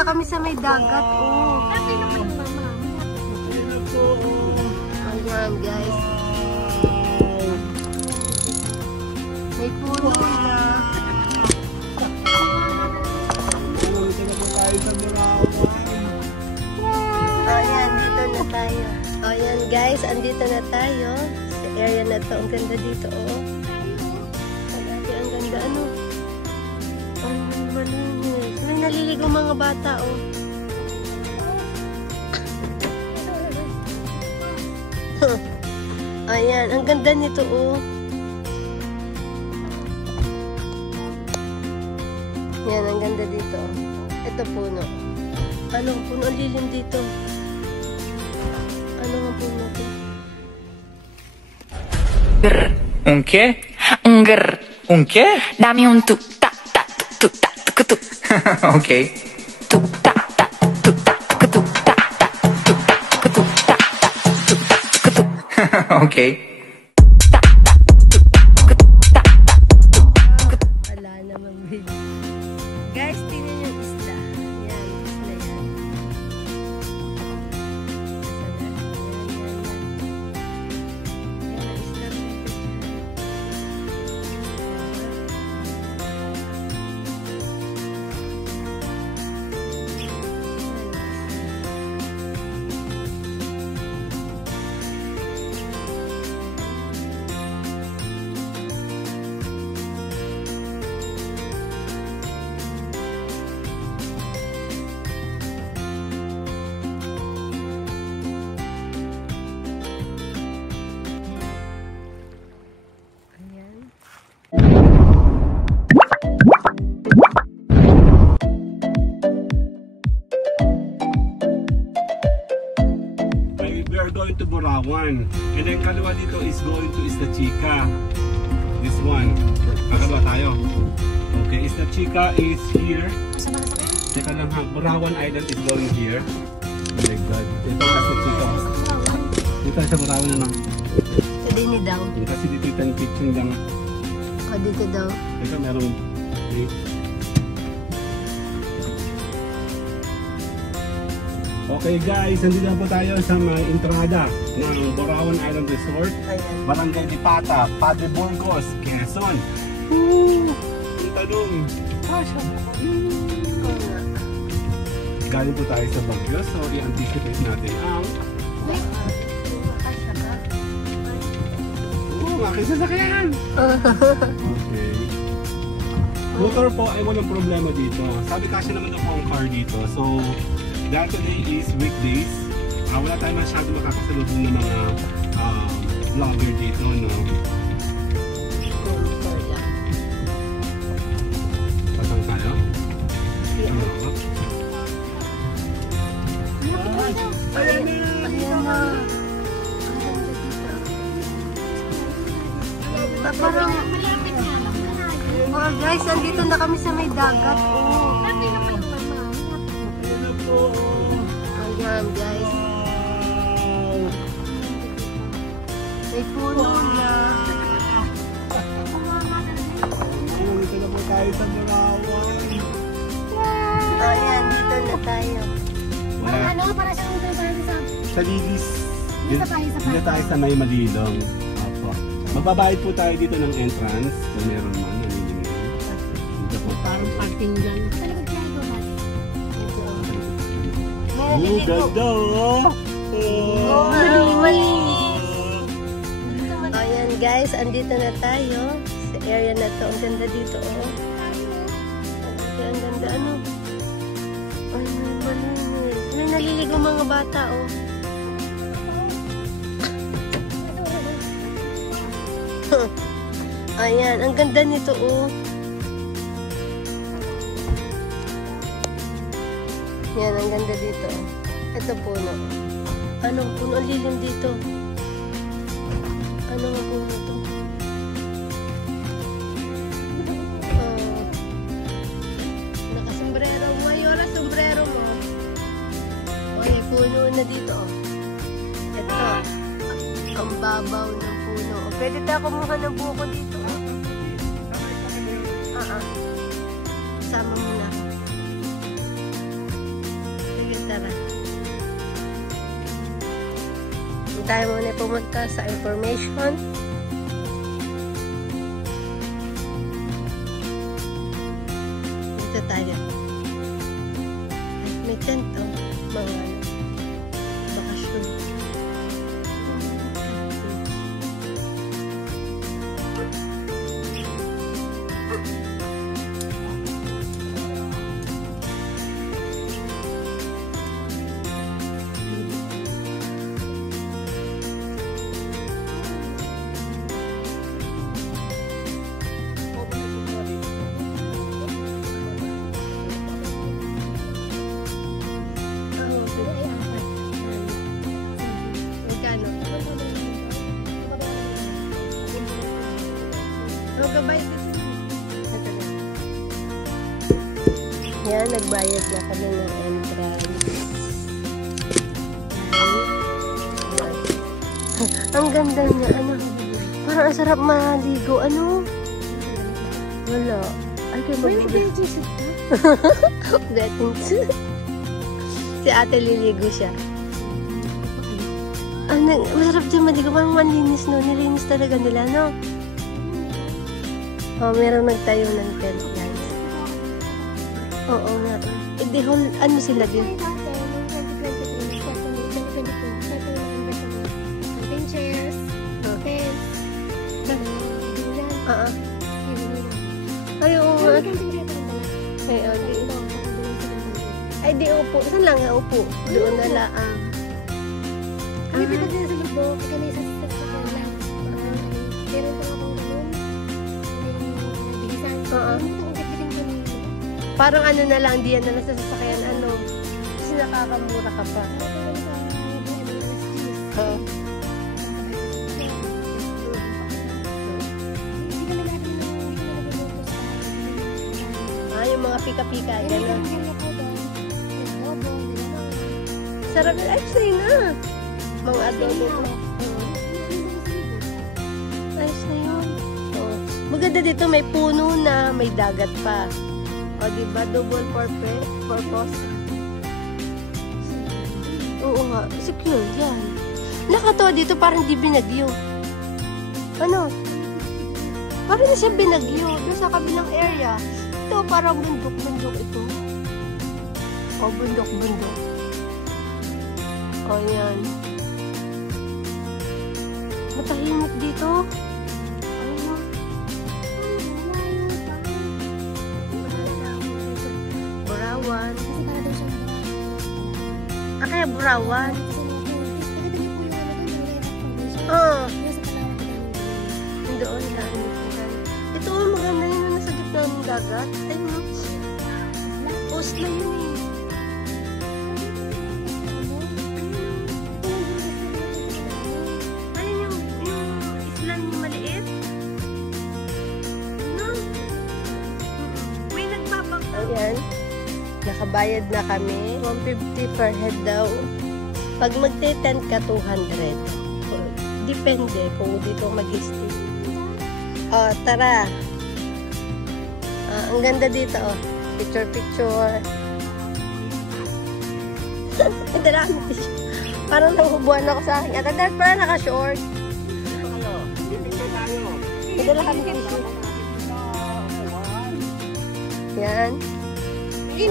na kami sa may dagat. Oh. Ayan, guys. May puno na. Ayan, dito na tayo. Ayan, guys, andito na tayo. Sa area na to. Ang ganda dito, oh. Ang ganda, ano? Ang malinis. May naliligo mga bata, oh. Ayan, ang ganda nito, oh. Yan, ang ganda dito. Ito puno. Anong puno? Ang lilim dito. Ano ang puno ito? Un qué? Un qué? Dame un tuk tak tak tuk tak tuk tuk. Okay. Tuk tak tak tuk tak tuk tak tak tuk tak tuk tak tak tuk tak tuk. Okay. Wala naman, baby. Guys, tingnan yung isda. Yan, isda yan. Yan, ang isda dito. We are going to Burawan, and then kaliwa dito is going to Isla Chica. This one, kaliwa tayo. Okay, Isla Chica is here. Teka lang ha, Burawan Island is going here. Oh my God, ito Isla Chica. Dito sa Burawan na lang. Ito din ni daw. Kasi dito yung kitchen lang. O, dito daw. Ito merong okay guys, nandito na po tayo sa may entrada ng Burawan Island Resort. Ayan. Barangay Dipata, Padre Burgos, Quezon. Punta dun. Oo nga. Galing po tayo sa Baguio, so i-anticipate natin ang aking sasakyan. Okay. Motor po ay walang problema dito. Sabi kasi naman daw po ang car dito. So, dahil today is weekdays, wala tayo masyado makakasalubong ng mga vlogger dito, no? Pasang tayo? Ayan na. Parang, oh guys, andito na kami sa may dagat. Oh. Ayan guys. May puno na. Dito na po tayo sa Burawan. Ayan, dito na tayo. Para sa Sa Lidis. Isa pa. Dito tayo sa may Malilong. Opo. Magbabayad po tayo dito ng entrance. Kung meron man. Dito po. Parang parking lang. Ganda oh! Ayan guys, andito na tayo sa area na to. Ang ganda dito, oh. Ang ganda, ano? Ay, malinis. May naliligo mga bata, oh. Ayan, ang ganda nito, oh. Yan, ang ganda dito. Ito puno. Anong puno? Ang lilim dito. Ano nga puno ito? Nakasombrero. Mayora, sombrero mo. Okay, puno na dito. Ito. Ang babaw ng puno. Pwede tayo kumuha ng buko dito. Sama mo na. tayo muna pumunta sa information. Dito tayo. May tent, oh. Mga bakasyon. Yan, nagbayad na kami ng entrance. Ang ganda niya, ano? Parang ang sarap maligo, ano? Wala. Ay, kayo mag-betting. Si ate liligo siya. Ano, masarap dyan maligo. Parang manlinis, no? Nilinis talaga nila, no? Oh, meron nagtayo ng tent, guys. Oo nga. Eh, di whole, ano sila din? Chairs, tents, Ay, oo nga. Ay, ay, di upo. Saan lang nga upo? Doon na laang. Kami pinag na sa lubok, kami sa sasakyan lang. Meron pa akong ganun. May bihisan. Parang ano na lang, diyan na lang sa sasakyan, ano. Kasi nakakamura ka pa. Oo. Yung mga pika-pika, gano'n. Sarap na, ayos na yun ah. Mga adobo ko. Ayos na yun. Oh. Maganda dito, may puno na, may dagat pa. O, diba? Double purpose. Oo nga, secure, yan. Nakatawa dito, parang di binagyo. Ano? Parang na siya binagyo, doon sa kabilang area. Ito, parang bundok-bundok ito. O, bundok-bundok. O, yan. Matahimik dito. Ano? Burawan. Ah, kaya Burawan. Oo. Doon lang. Ito, maganda yun na nasa gitna ng dagat. Ayun, no? Osla yun eh. Ayun yung isla yung maliit. No? May nagbabag. Ayan. Nakabayad na kami. 150 per head daw. Pag magte-tent ka, 200. Depende kung dito mag-stay. Oh, tara. Ang ganda dito, oh. Picture. Dala kami tissue. Parang nahubuan ako sa akin. At dahil parang naka-short. Dala kami tissue. Yan.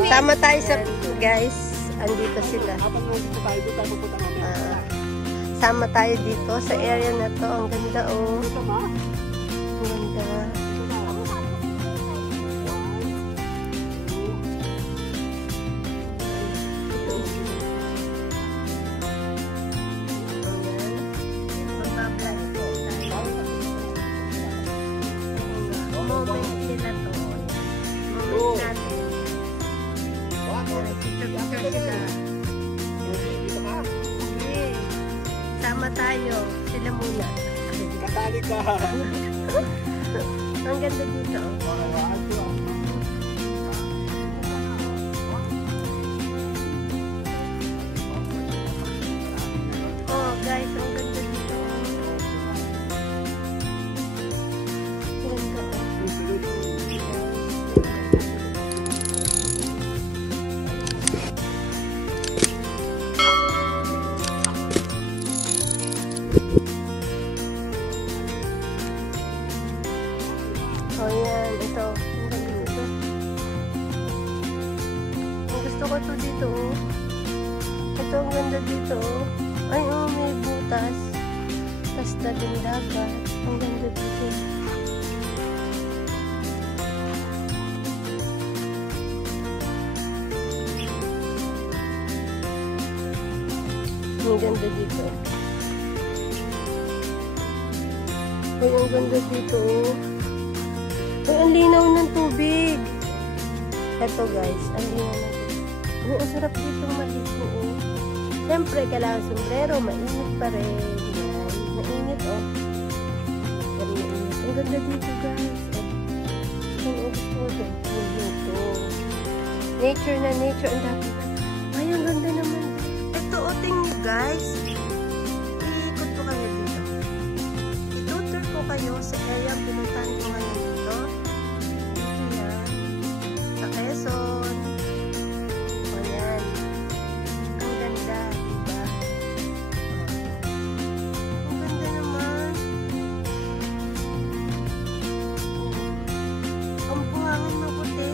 Sama tayo sa guys. Andito sila. Sama tayo dito sa area na to. Ang ganda, oh. Ang ganda. Moment sila to. Moment natin. Picture sila. Okay. Sama tayo. Sila muna. Katali ka. Ang ganda dito. Oh, guys, ang ganda dito. Ganda. Gusto ko to dito, oh. Ito ang ganda dito, oh. Ay, oh, may butas. Tapos tabing dagat. Ang ganda dito. Ang ganda dito. Ay, ang ganda dito, oh. Ay, ang linaw ng tubig. Ito, guys, ang linaw ng tubig. Ay, ang sarap dito maligo, oh. Siyempre, kailangan sombrero, mainit pa rin. Yan. Mainit, oh. Pero mainit. Ang ganda dito, guys. Ang gusto ko ito. Dito. Nature na nature. Ang dami. Ay, ang ganda naman. Ito, oh, tingin, guys. Iikot ko kayo dito. Itutur ko kayo sa area pinuntahan ko ngayon dito. Dito yan. Sa Quezon. O yan. Ang ganda, diba? Ang ganda naman. Ang buhangin maputi.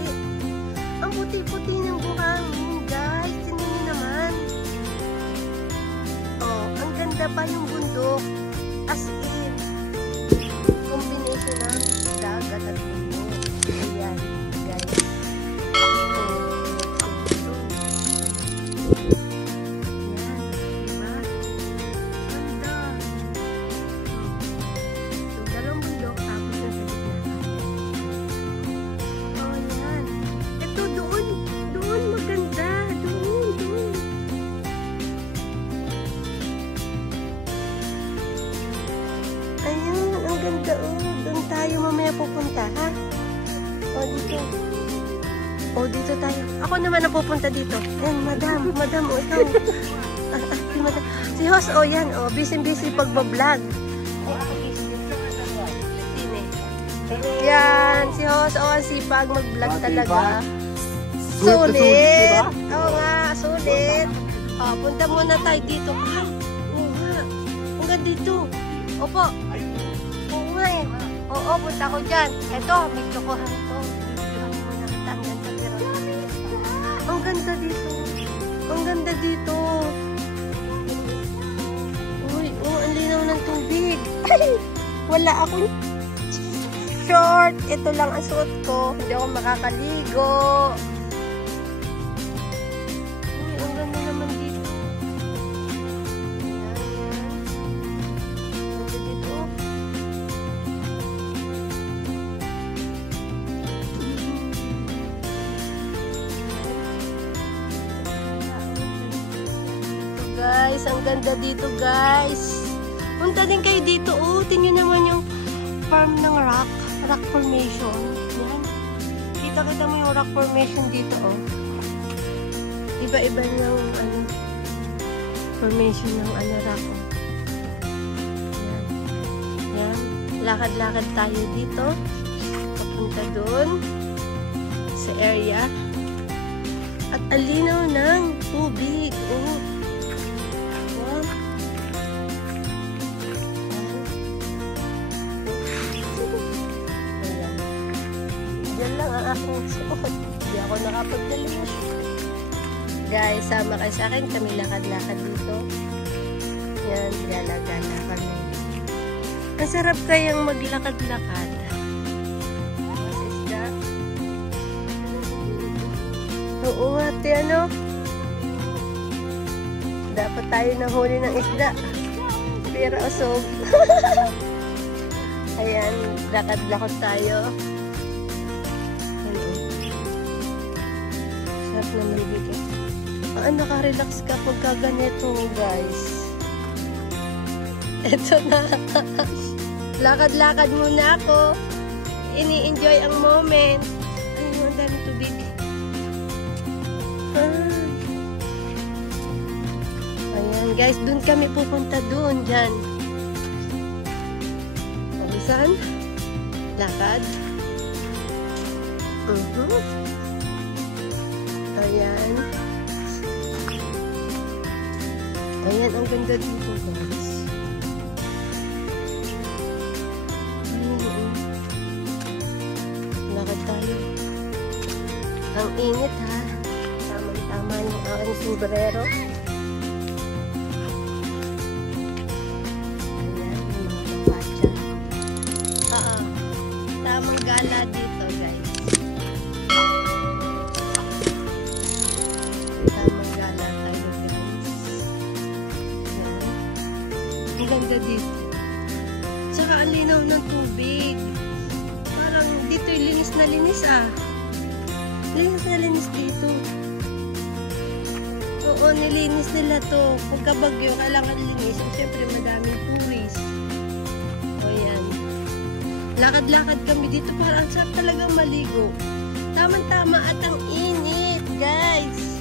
Ang puti-puti ng buhangin, guys. Tingnan niyo naman. Oh, ang ganda pa yung bundok. As in, combination ng dagat at bundok. Ayan, guys. Ganda, oh. Doon tayo mamaya pupunta, ha? O, dito. O, dito tayo. Ako naman ang pupunta dito. Ayan, madam, oh, ikaw. Si madam. Si host, oh, yan, oh. Busy-busy pagbablog. Yan, si host, oh, sipag mag-vlog talaga. Sulit. Oo nga, sulit. O, punta muna tayo dito. Ay, oo nga. Hanggang dito. Opo. Oo, punta ko dyan. Eto, may chokohan ito. Bibigyan mo na kita. Ang ganda, pero ang ganda dito. Ang ganda dito. Uy, oh, ang linaw ng tubig. Ay, wala akong short. Ito lang ang suot ko. Hindi ako makakaligo. Uy, ang ganda naman dito. Guys, ang ganda dito, guys. Punta din kayo dito, oh. Tingnan naman yung farm ng rock formation. Yan. Kita-kita mo yung rock formation dito, oh. Iba-iba yung formation ng rock, oh. Yan. Yan. Lakad-lakad tayo dito. Papunta doon sa area. At alinaw ng tubig, oh. Hindi ako nakapagdalimus. Guys, sama kayo sa akin. Kami lakad-lakad dito. Yan, gala-gala kami. Ang sarap kayang maglakad-lakad. Mas isda. Oo nga, ano? Dapat tayo nahuli ng isda. Pero usog. Ayan, lakad-lakad tayo. Naman dito. Naka-relax ka pagka ganito, guys. Eto na. Lakad-lakad muna ako. Ini-enjoy ang moment. Ay, ang dami tubig. Ayan, guys. Doon kami pupunta doon. Diyan. Saan? Lakad. Ayan. Ayan, ang ganda dito, guys. Lakad tayo. Ang init, ha. Tamang-tama. aking sombrero. Ayan, yung mga bacha. Tamang gala dito, guys. Tamang gala tayo, guys. Ayan. Ang ganda dito. Tsaka ang linaw ng tubig. Parang dito linis na linis Linis na linis dito. Oo, nilinis nila to. Pagka bagyo, kailangan linis. Siyempre, madaming tourist. O yan. Lakad-lakad kami dito. Parang sarap talagang maligo. Tama-tama at ang init, guys.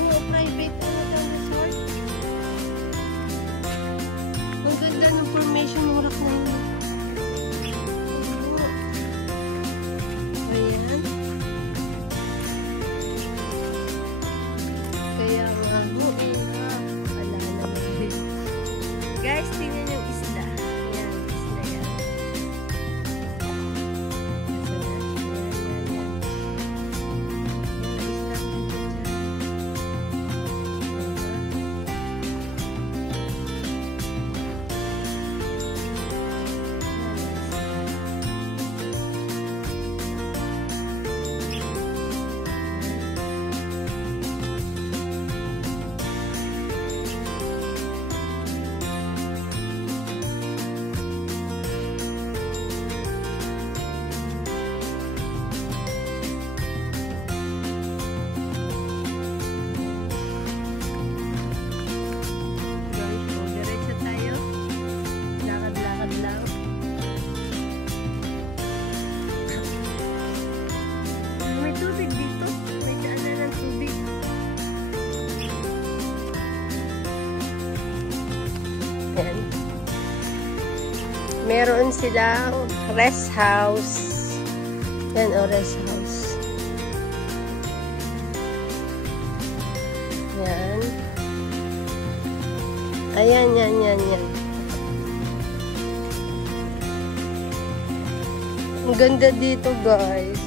Oo, private resort. Ang ganda ng formation ng rock na yun. Ayan. Kaya nga, wala naman. Guys, tingnan yung isla. Ayan, isla yan. Nasa na? Ayan. Ayan, isla natin dyan. Diretso tayo. Lakad-lakad lang. May tubig dito. May daanan ng tubig. Yan. Meron silang rest house. Yan o, rest house. Yan. Ayan, yan. Ang ganda dito, guys.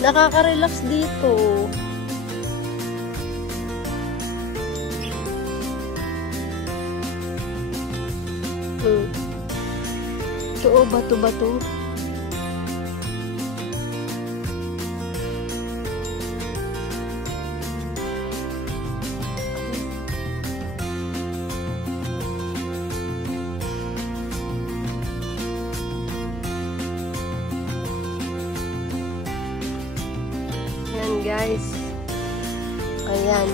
Nakaka-relax dito. Ito, oh, bato-bato. Yan, guys. Ayan.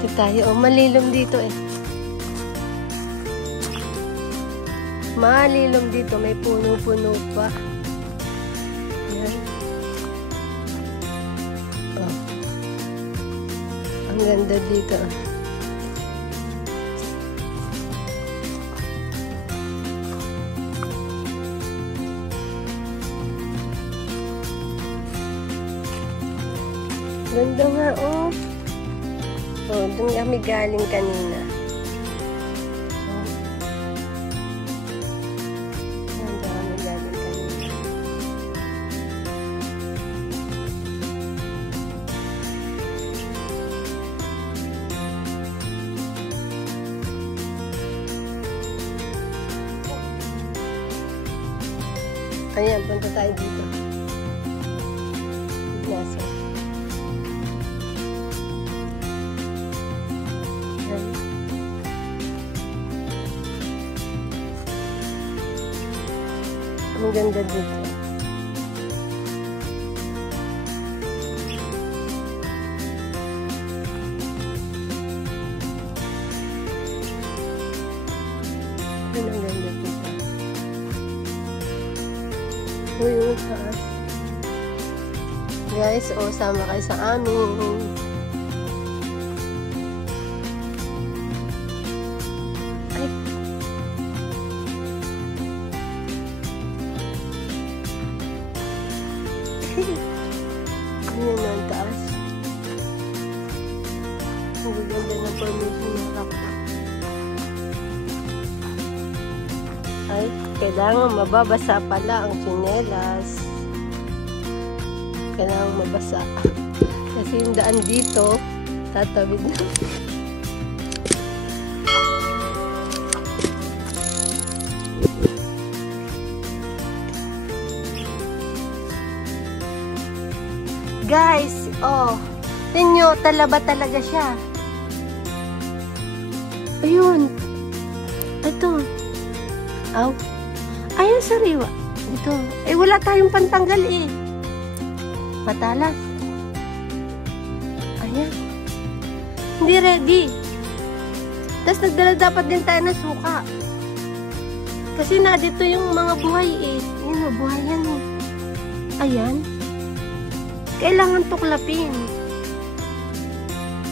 Ito tayo. Oh, malilom dito eh. Malilom dito. May puno-puno pa. Ayan. Oh. Ang ganda dito. Ganda nga, oh. Oh, doon kami galing kanina. Oh. Doon kami galing kanina. Ayan, punta tayo dito. Nasa. Ang ganda dito. Ang ganda dito. Uy, yung taas. Guys, sama kayo sa amin. Ayan ang taas. Ang ganda ng formation ng rock. Ay, kailangan mababasa pala ang tsinelas. kailangan mabasa. Kasi yung daan dito, tatawid na. Guys, oh, ninyo, talaba talaga siya. Ayun. Ito. Aw. Ayun, sariwa. Ito. Eh, wala tayong pantanggal eh. Matalas. Ayan. Hindi ready. Tapos nagdala dapat din tayo ng suka. Kasi na dito yung mga buhay eh. Yun, buhay yan eh. Ayan. Kailangan tuklapin.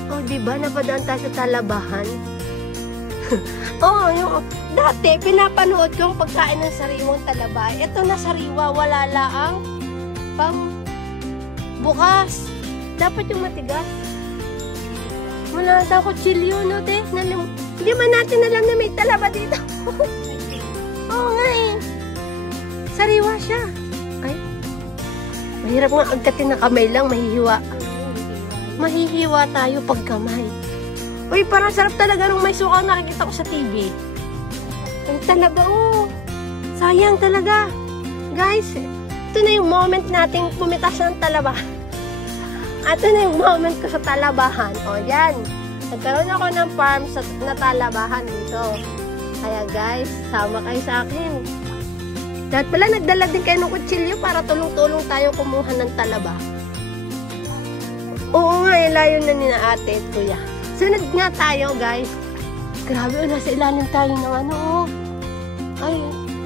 Oh, diba? Napadaan tayo sa talabahan. Oh, yung dati, pinapanood ko yung pagkain ng sariwang talaba. Ito na sariwa, wala laang pang bukas. Dapat yung matigas. Wala sa kutsilyo, no, te? Hindi man natin alam na may talaba dito. Oo nga eh. Sariwa siya. Ay. Mahirap nga agkatin na kamay lang, mahihiwa. Mahihiwa tayo pag kamay. Uy, parang sarap talaga nung may suka nakikita ko sa TV. Ang talaba, oh. Sayang talaga. Guys, ito na yung moment nating pumitas ng talaba. Ito na yung moment ko sa talabahan. O, yan. Nagkaroon ako ng farm na talabahan dito. Kaya guys, sama kayo sa akin. Dahil pala nagdala din kayo ng kutsilyo para tulong-tulong tayo kumuha ng talaba. Oo nga, layo na ni na ate at kuya. Sunod nga tayo, guys. Grabe, nasa ilalim tayo ng ano, oh. Ay,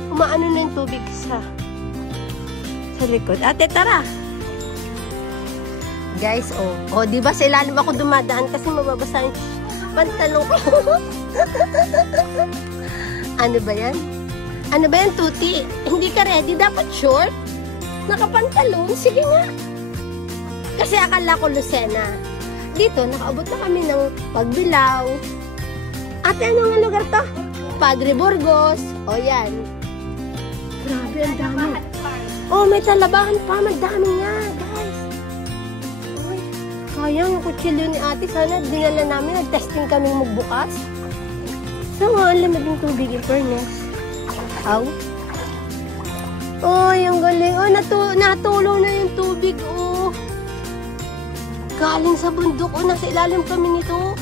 umaano na yung tubig sa likod. Ate, tara. Guys, oh. Oh, di ba sa ilalim ako dumadaan kasi mababasa yung pantalong ko. Ano ba yan? Ano ba yan, Tuti? Hindi ka ready? Dapat short? Nakapantalon? Sige nga. Kasi akala ko Lucena. Dito, nakaabot na kami ng Pagbilao. Ate, ano nga lugar to? Padre Burgos. O, yan. Grabe, ang dami. Oh, may talabahan pa. Madami nga, guys. Uy, sayang yung kutsilyo ni ate. Sana dinala namin. Nag-testing kaming magbukas. So, nga, ang lamig ng tubig in fairness. Aw. Oh, yung galing. Oh, natulong na yung tubig. Oh. Galing sa bundok. Oh, nasa ilalim kami nito.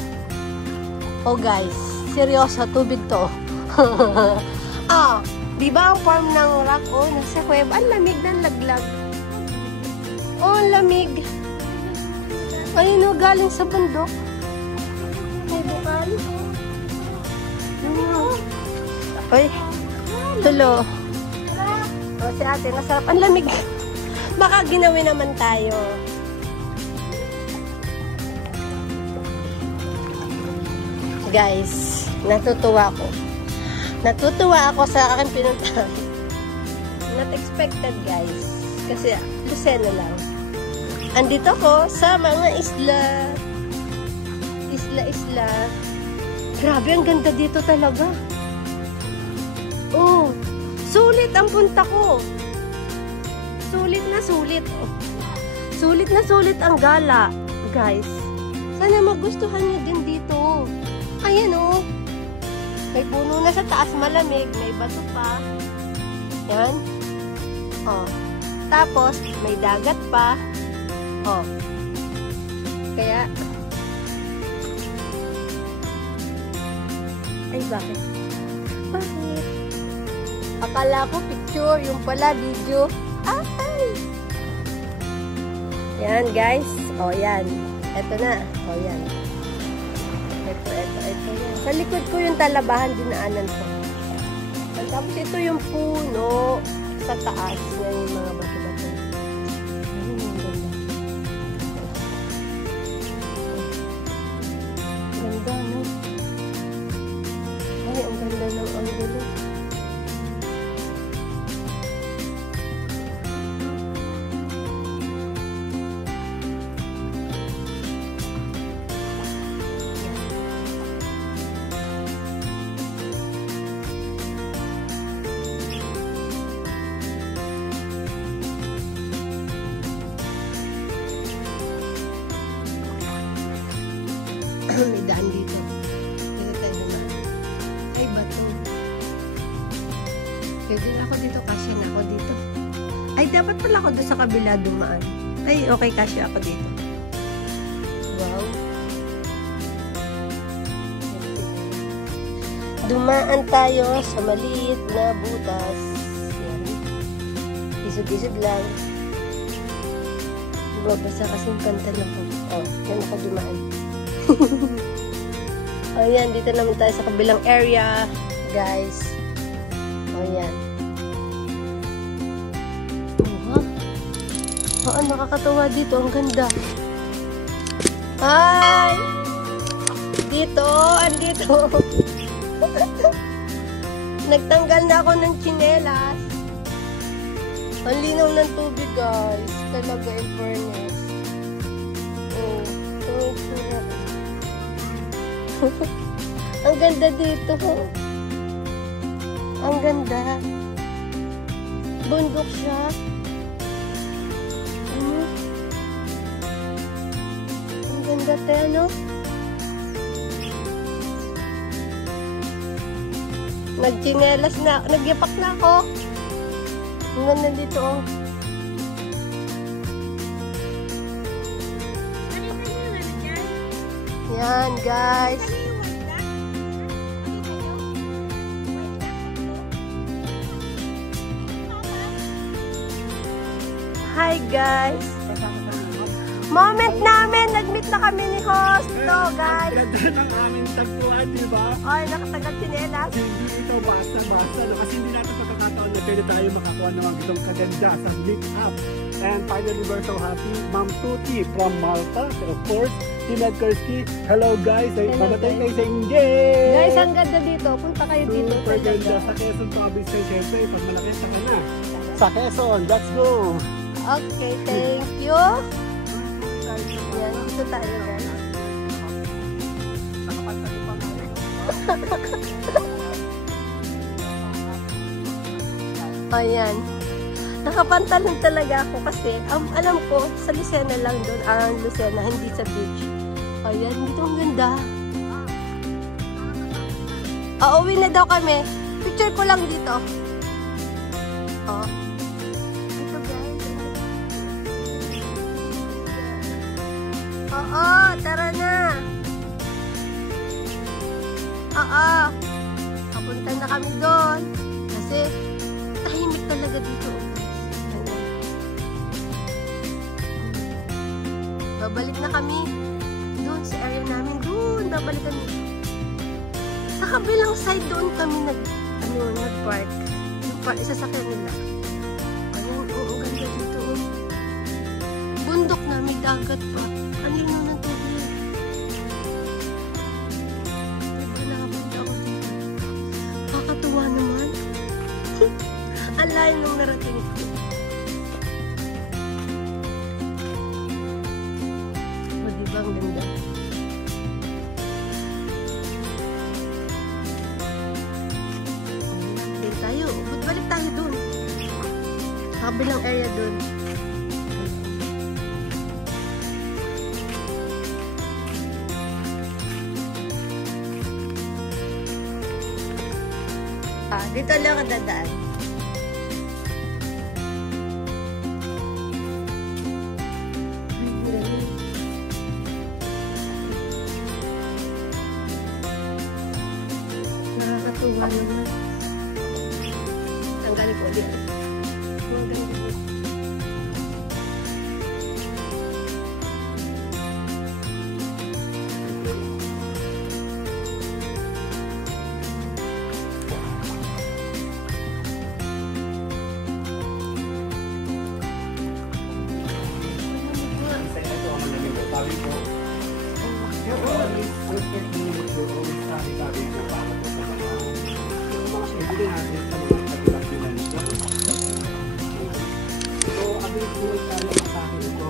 Oh, guys. Seryoso, tubig to. Ah, di ba ang farm ng rock? Oh, nasa kuweba. Ang lamig ng laglag. Oh, ang lamig. Ayun, oh, galing sa bundok. May bukal. Ay, tulo. O, si ate, nasarap. Ang lamig. Baka ginawi naman tayo. Guys, natutuwa ako. Natutuwa ako sa aking pinuntahan. Not expected, guys. Kasi, Lucena lang. Andito ko sa mga isla. Isla. Grabe, ang ganda dito talaga. Oh, sulit ang punta ko. Sulit na sulit. Oh. Sulit na sulit ang gala, guys. Sana magustuhan nyo din dito. Ayan, oh. May puno na sa taas, malamig. May bato pa. Yan. Oh. Tapos, may dagat pa. Oh. Kaya, ay, bakit? Bakit? Akala ko picture, yung pala video. Ay! Yan, guys. O, yan. Ito na. O, yan. Ito. Yan. Sa likod ko yung talabahan, dinaanan ko. Tapos ito yung puno sa taas. Yan yung mga bato-bato. Ayun, yung ganda. Ganda, no? Ay, ang ganda ng angulo. ako dito, kasya na ako dito. Ay, dapat pala ako doon sa kabila dumaan. Ay, okay, kasya ako dito. Wow. Dumaan tayo sa maliit na butas. Yan. Isod-isod lang. Babasa kasing pantalon ko. Oh, yan ako dumaan. Ayan, dito naman tayo sa kabilang area, guys. Ayan. Oo, nakakatawa dito. Ang ganda. Hi! Dito, andito. Nagtanggal na ako ng tsinelas. Ang linaw ng tubig, guys. Talaga, in fairness. Oh, ang ganda dito. Ang ganda. Bundok siya. Ang ganda tayo, no? Nagchinelas na. Nagyapak na ako. Ang ganda dito, oh. Yan, guys. Hi, guys. Moment namin. Nag-meet na kami ni host. Ito, guys. Ganda ng aming tagpuan, di ba? Ay, nakatagal tsinelas. Hindi ito basta-basta. No? Kasi hindi natin pagkakataon na pwede tayo makakuha ng mga gitong kaganda sa meet-up. And finally, we're so happy. Ma'am Tuti from Malta. So, of course, Team Edgarski. Hello, guys. Hello, Mamatay guys. kayo sa Ingay. Guys, ang ganda dito. Punta kayo dito. Super ganda. Talaga. Sa Quezon Province, syempre, pag malaki sa na. Sa Quezon, let's go! Okay, thank you. Yan, dito tayo, guys. Ayan. Nakapantalon talaga ako kasi alam ko, sa Lucena lang doon. Lucena, hindi sa beach. Ayan, dito ang ganda. Uuwi na daw kami. Picture ko lang dito. Oh. Ito, guys. Oo, tara na. Oo. Papunta na kami doon. Kasi, tahimik talaga dito. Ayan. Babalik na kami. Doon, sa area namin. Doon, babalik kami. Sa kabilang side doon kami nag-park. Yung park, isasakyan nila. Ayan, oo, ganda dito. Bundok na, may dagat pa. Ang linaw ng tubig. Diba nakapunta ako dito? Kakatuwa naman. Ang layo nung narating ko. O, diba ang ganda? Tayo. Balik tayo dun. Kabilang area dun. Dito lang ang dadaan. Ay, galing. Nakakatuwa naman. Tanggalin ko ulit. Sabi ko, you're always perfect me with your own sabi ko para po sa mga pwede natin sa mga kabilang so, abis ko tayo sa akin ito.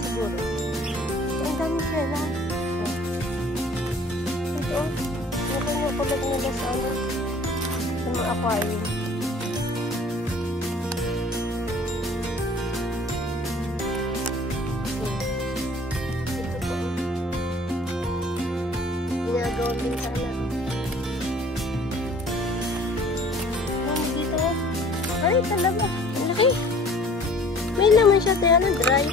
siguro. Ang dami sila. Ito. Yung kulit nila sa ano. Sa mga aquarium. Ito po. Ginagawang bintana. Dito. Ay, talaga. Ang laki. May laman siya. Kaya na dry.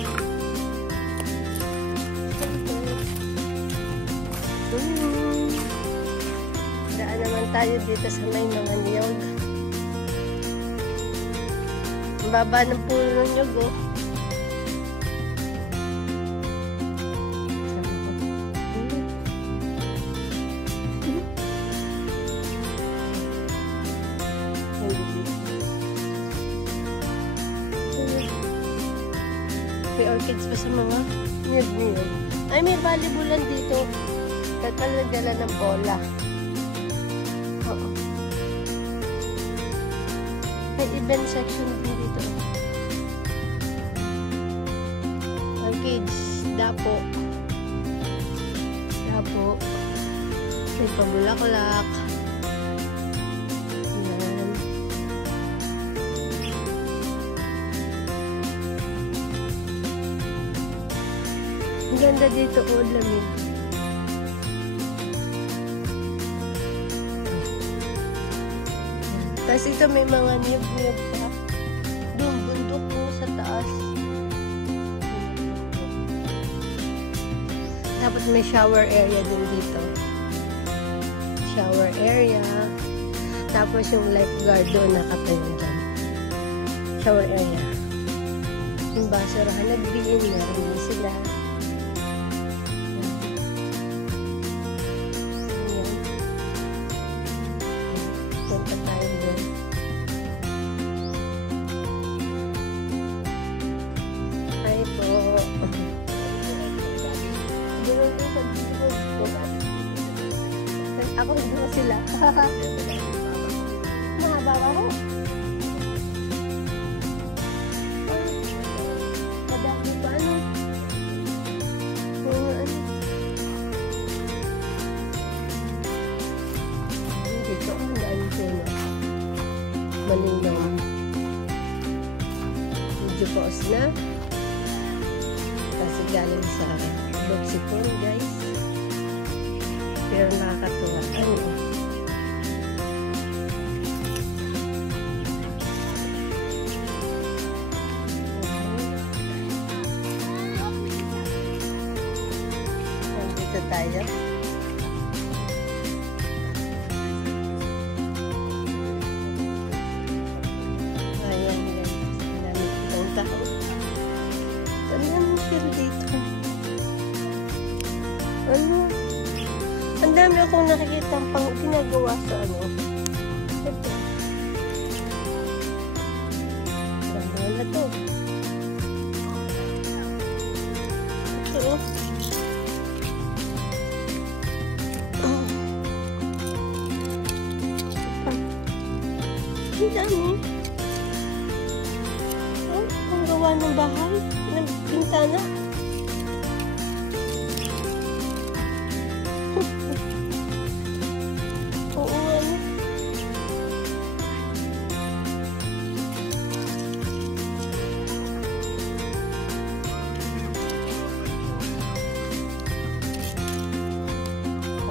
Daan naman tayo dito sa may mga niyog. Ang baba ng puno ng niyog, oh. May orchids pa sa mga niyog-niyog. Ay, may volleyballan dito. Kakalagala ng bola. Oo. May event section din dito. Orchids. Dapo. Dapo. May pabulaklak. Yan. Ang ganda dito, oh, lamig. Tapos ito may mga niyog-niyog pa. Doon, bundok po sa taas. Dapat may shower area din dito. Shower area. Tapos yung lifeguard doon nakatayo dyan. Shower area. Yung basurahan nagbiin, meron din sila. Punta tayo doon. Ay po. Doon din sa dito. Ako dito sila. Mahaba ako. Madami pa ano. Dito ang dami sila. Malinaw. Medyo paos na. Kasi galing sa Boxicon, guys. Pero nakakatuwa. Ano? Nandito tayo. Ayan, guys. Dami itong tao. Ganda ng shell dito. Ano? Ang dami akong nakikita pang ginagawa sa ano. Ito. Ganda na to. Ito. Ang dami. Oh, ang gawa ng bahay. Ng bintana. Oo nga.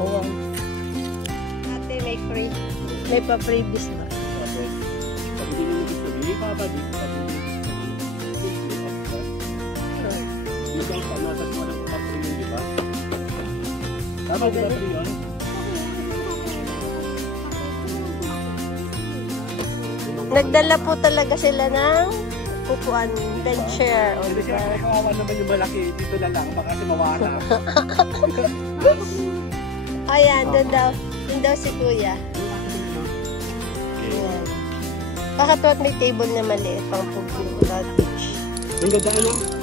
Ayan. Ate, may free. May pa-freebies ba? Tama ba yun? Nagdala po talaga sila ng upuan, bed chair. O, Hindi diba? siya kawawa naman yung malaki. Dito na lang. Baka kasi mawala. Ayan, doon daw. Doon daw si Kuya. Ayan. Bakit may table na maliit pang pag-beach? Ang ganda ano?